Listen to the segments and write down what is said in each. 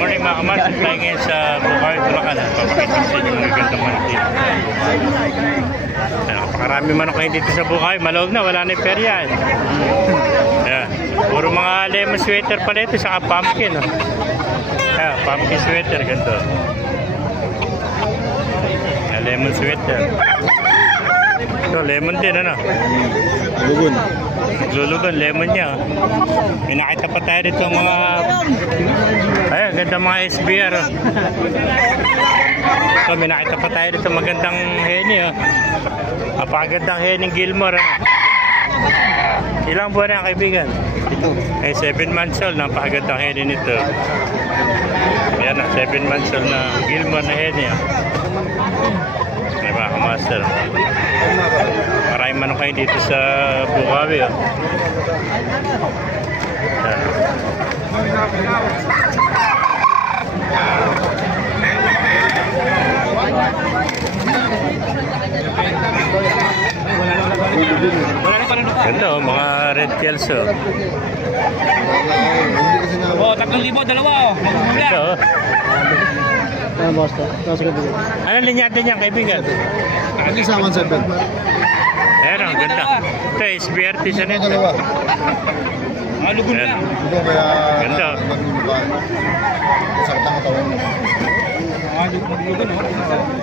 Morning mga kamaster, tayo ngayon sa Bukawi, Bulacan. Papakita sa inyo mga gandang manok dito. Napakarami manok ngayon dito sa Bukawi. Malawag na, wala na yung perya. Ayan. Puro mga lemon sweater pala ito, saka pumpkin. Ayan, pumpkin sweater, ganito. Ayan, lemon sweater. Ito, lemon din, ano? Lugun. Lulugan, lemon niya. May nakita pa tayo dito mga... Ayan, ganda mga SBR. So, may nakita pa tayo dito magandang heni. Napakagandang hening Gilmore. Ilang buwan na kaibigan? Ay, 7 months old. Napakagandang heni nito. Ayan na, 7 months old na Gilmore na heni. May mga kamaster. Maraming manok kayo dito sa Bukawi. Ganda mga red tails. Oh, 3,000, dalawa. Ganda Anong linyada niya kaibigan? Ano sa 1,700? Ayan ang ganda. Ito SBRT siya nito. Dalawa. Lugun lang. Ito kaya... Ganda. Sakit ang katawan mo. Lugun, no?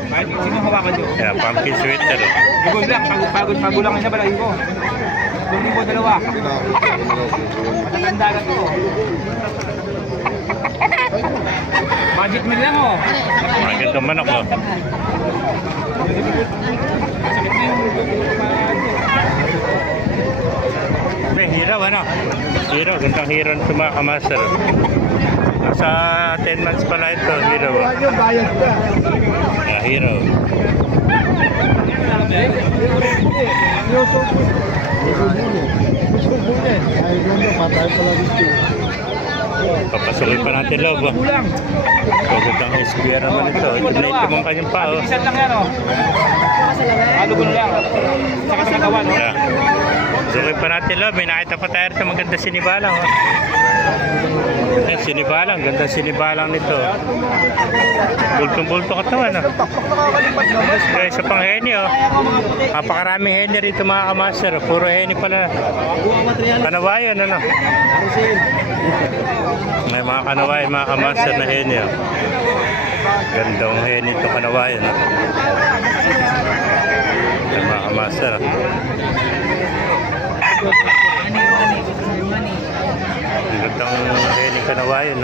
Kahit sino hawakan nyo. Ayan, pumpkin sweater. Lugun lang, pagod lang na balay ko. 2,000, dalawa. Matatanda ka ito. Budget meal lang, oh. Magandang manok, oh. May hiraw, ano? Hiraw, gandang hiraw nito mga kamaster. Nasa 10 months pala ito, hiraw. Hiraw. Papasukin pa natin loob. Pagod ang SBR naman ito. Tinate mo ang kanyang pao. Isang lang yan, oh. Lugun lang. Saka sa katawan, oh. Sukin pa natin loob. May nakita pa tayo ito maganda sinibalang. Yan, sinibalang. Ganda sinibalang nito. Bultong-bulto katawan. Kaya isa pang heni. Napakaraming heni rito mga kamaster. Puro heni pala. Kanawayan. Ano? May mga kanawayan mga kamaster na heni. Gandang heni ito kanawayan. May mga kamaster. Gandang heni kanawayan.